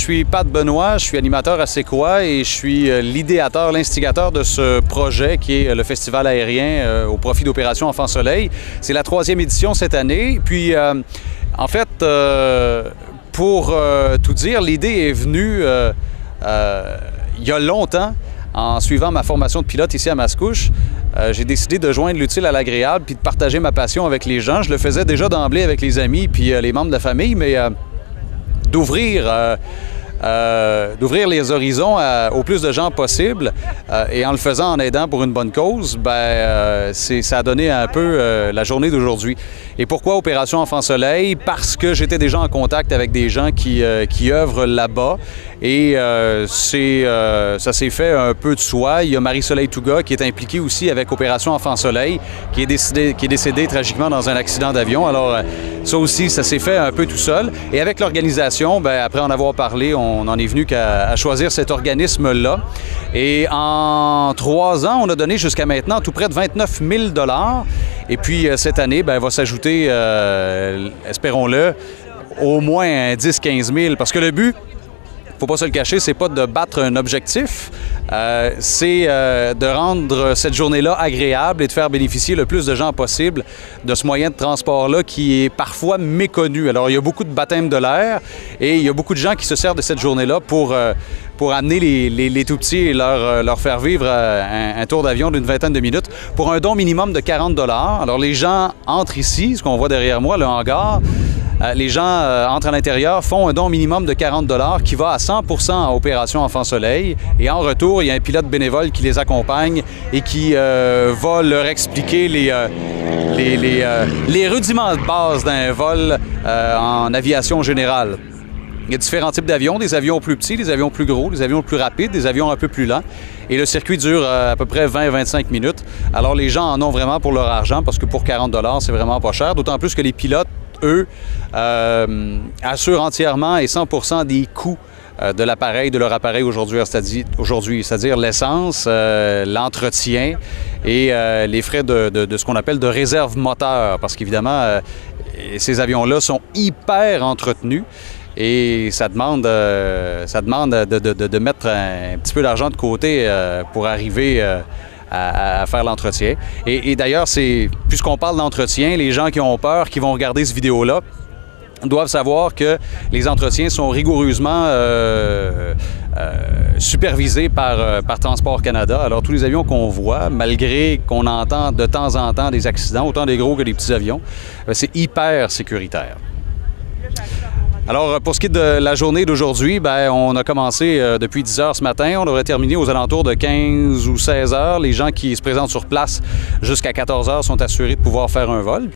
Je suis Pat Benoît, je suis animateur à C'est quoi et je suis l'idéateur, l'instigateur de ce projet qui est le Festival aérien au profit d'Opération Enfant Soleil. C'est la 3e édition cette année. Puis, en fait, pour tout dire, l'idée est venue il y a longtemps, en suivant ma formation de pilote ici à Mascouche. J'ai décidé de joindre l'utile à l'agréable puis de partager ma passion avec les gens. Je le faisais déjà d'emblée avec les amis puis les membres de la famille, mais d'ouvrir les horizons au plus de gens possible et en le faisant en aidant pour une bonne cause, ça a donné un peu la journée d'aujourd'hui. Et pourquoi Opération Enfant Soleil? Parce que j'étais déjà en contact avec des gens qui œuvrent là-bas et ça s'est fait un peu de soi. Il y a Marie-Soleil Touga qui est impliquée aussi avec Opération Enfant Soleil, qui est décédée tragiquement dans un accident d'avion. Alors ça aussi, ça s'est fait un peu tout seul. Et avec l'organisation, après en avoir parlé, on en est venu qu'à choisir cet organisme-là. Et en 3 ans, on a donné jusqu'à maintenant tout près de 29 000 $. Et puis cette année, va s'ajouter, espérons-le, au moins 10-15 000 $. Parce que le but, faut pas se le cacher, c'est pas de battre un objectif, c'est de rendre cette journée-là agréable et de faire bénéficier le plus de gens possible de ce moyen de transport-là qui est parfois méconnu. Alors, il y a beaucoup de baptêmes de l'air et il y a beaucoup de gens qui se servent de cette journée-là pour amener les tout-petits et leur faire vivre un tour d'avion d'une 20aine de minutes pour un don minimum de 40 $. Alors, les gens entrent ici, ce qu'on voit derrière moi, le hangar. Les gens entrent à l'intérieur, font un don minimum de 40 $ qui va à 100% à Opération Enfant Soleil. Et en retour, il y a un pilote bénévole qui les accompagne et qui va leur expliquer les rudiments de base d'un vol en aviation générale. Il y a différents types d'avions, des avions plus petits, des avions plus gros, des avions plus rapides, des avions un peu plus lents. Et le circuit dure à peu près 20-25 minutes. Alors les gens en ont vraiment pour leur argent parce que pour 40 $, c'est vraiment pas cher. D'autant plus que les pilotes, eux, assurent entièrement et 100% des coûts de l'appareil, de leur appareil aujourd'hui, c'est-à-dire l'essence, l'entretien et les frais de ce qu'on appelle de réserve moteur. Parce qu'évidemment, ces avions-là sont hyper entretenus. Et ça demande de mettre un petit peu d'argent de côté pour arriver à faire l'entretien. Et d'ailleurs, puisqu'on parle d'entretien, les gens qui ont peur, qui vont regarder cette vidéo-là, doivent savoir que les entretiens sont rigoureusement supervisés par Transport Canada. Alors, tous les avions qu'on voit, malgré qu'on entend de temps en temps des accidents, autant des gros que des petits avions, c'est hyper sécuritaire. Alors, pour ce qui est de la journée d'aujourd'hui, on a commencé depuis 10 heures ce matin. On devrait terminer aux alentours de 15 ou 16 heures. Les gens qui se présentent sur place jusqu'à 14 heures sont assurés de pouvoir faire un vol.